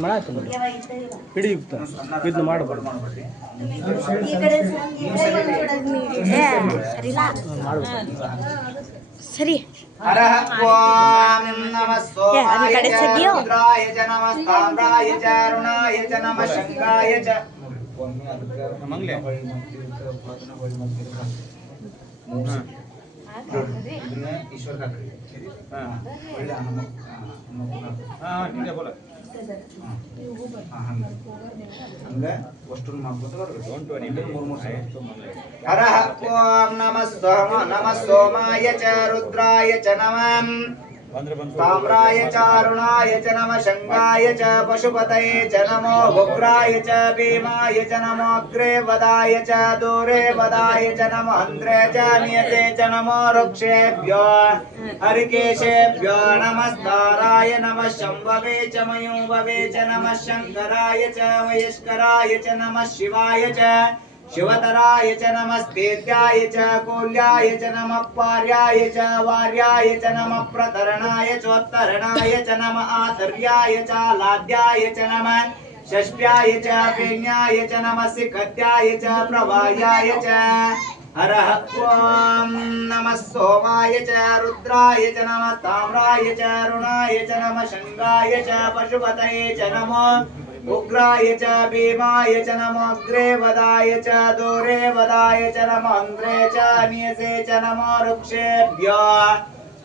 ಮಾಡಾಕ ಹಿಡಿಯುತ್ತ ಇದನ್ನ ಮಾಡಬಾರ್ದು ಸರಿ ಮಂಗ್ಲೆ ಈಶ್ವರ್ ಕಾಕ್ರಿ ಹಂಗೆ ಅಷ್ಟು ಮಾಡ್ಕೊತ ಬರ್ಬೇಕು ಹರ ಓಂ ನಮ ಸೋಮ ನಮ ಸೋಮಾಯ ಚ ರುದ್ರಾಯ ಚ ನಮಃ ताम्राय चारुणाय च नम शङ्गाय च पशुपतये च नमो उग्राय च भीमाय च नमोऽग्रे वदाय च दूरे वदाय च नमो हन्द्रे च नियते च नमो वृक्षेभ्यो हरिकेशेभ्यो नमस्काराय नमः शम्भवे च मयूभवे च नमः शङ्कराय च मयस्कराय च नमः शिवाय च शिवतराय च नमस्तेत्याय च कूल्याय च नमः पार्याय च वार्याय च नमः प्रतरणाय चोत्तरणाय च नमः आतर्याय च लाद्याय च नमः षष्ट्याय च पेण्याय च नमः सिकत्याय च प्रवायाय च हरः त्वां नमः सोमाय च रुद्राय च नमः ताम्राय च अरुणाय च नमः शङ्गाय च पशुपतये च नमो उग्राय च, भीमाय च नमो अग्रे वदाय च, दूरे वदाय च नमो अन्ध्रे च, नियसे च नमो वृक्षेभ्यो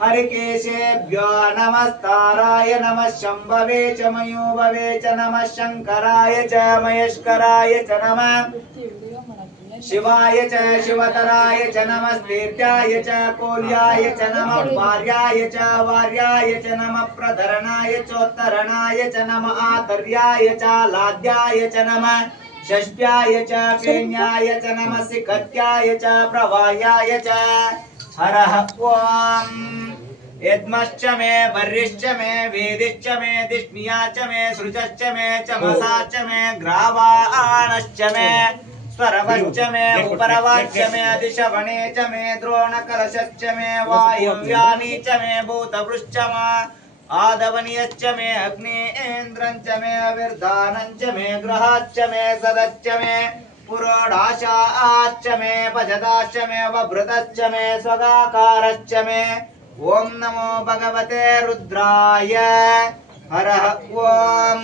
हरिकेशेभ्यो नमस्ताराय नमः शम्भवे च मयूभवे च नमः शङ्कराय च महेश्वराय च नमः शिवाय च शिवतराय च नमस्तेत्याय च कोल्याय च नमः पार्याय च वार्याय च नमः प्रधरणाय चोत्तरणाय च नमः आतर्याय च लाद्याय च नमः षष्ट्याय च पेण्याय च नमः सिकत्याय च प्रवायाय च हरः ॐ यद्मश्च मे वर्यश्च मे वेदिश्च मे दिष्णिया च मे सृजश्च मे चमसाश्च मे ग्रावाणश्च मे स्वरवश्च मे उपरवाच्च मे दिशवणे च मे द्रोणकलशश्च मे वायुव्यानि च मे भूतवृश्च मा आदवनीयश्च मे अग्नेन्द्रं च मे अविर्धानं च मे ग्रहाश्च मे सदश्च मे पुरोडाशाश्च मे पजदाश्च मे वभृतश्च मे स्वगाकारश्च मे ॐ नमो भगवते रुद्राय। हरः ॐ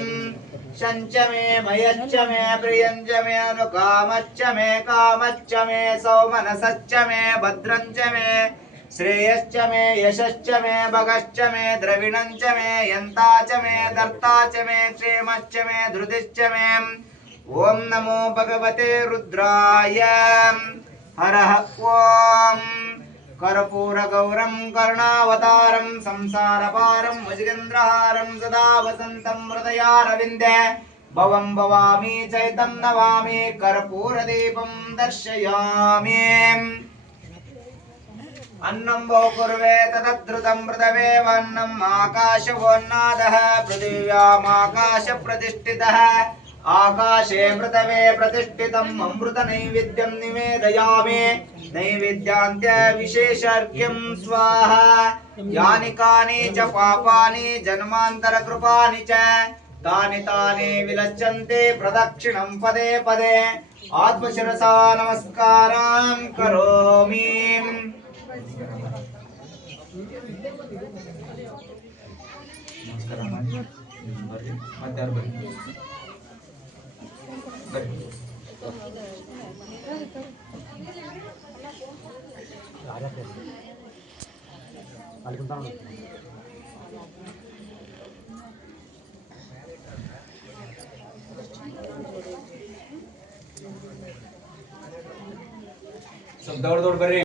शञ्च मे मयश्च मे प्रियञ्च मे अनुकामश्च मे कामश्च मे सौमनसश्च मे भद्रञ्च मे श्रेयश्च मे यशश्च मे भगश्च मे द्रविणञ्च मे यन्ता च मे दर्ता मे क्षेमश्च मे धृतिश्च मे ॐ नमो भगवते रुद्राय। हरः ॐ कर्पूरगौरं करुणावतारं संसारपारं भुजगेन्द्रहारं सदा वसन्तं हृदयारविन्दे। भवं भवामि चैतं नवामि कर्पूरदीपं दर्शयामि। अन्नं वो कुर्वे तदद्रुतं मृतमेवन्नम् आकाशवोन्नादः पृथिव्यामाकाशप्रतिष्ठितः आकाशे मृतवे प्रतिष्ठितम् अमृतनैवेद्यम् निवेदयामि। नैवेद्यान्त्य विशेषर्घ्यम् स्वाहा। यानि कानि च पापानि, जन्मान्तरकृपानि च। तानि तानि विलज्जन्ते प्रदक्षिणम् पदे पदे। आत्मशिरसा नमस्कारान् करोमि। नमस्कारः ಸ್ವಲ್ಪ ದೌಡ್ ದೌಡ್ ಬರ್ರಿ